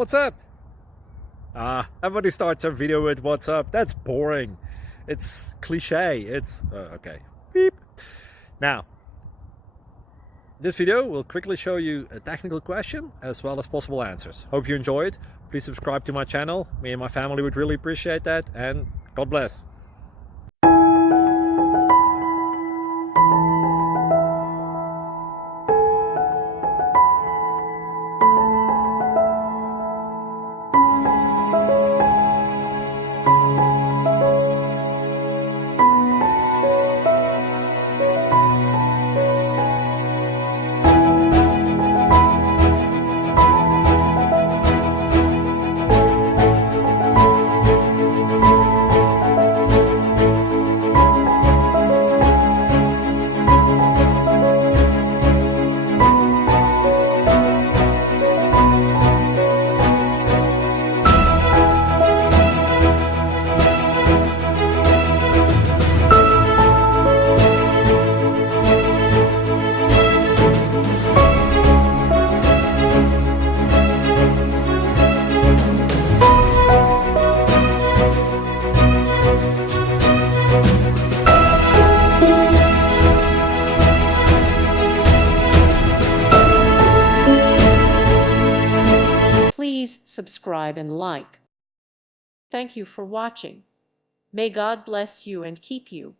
What's up? Everybody starts a video with what's up. That's boring. It's cliche. It's okay. Beep. Now, this video will quickly show you a technical question as well as possible answers. Hope you enjoy it. Please subscribe to my channel. Me and my family would really appreciate that, and God bless. Please subscribe and like. Thank you for watching. May God bless you and keep you.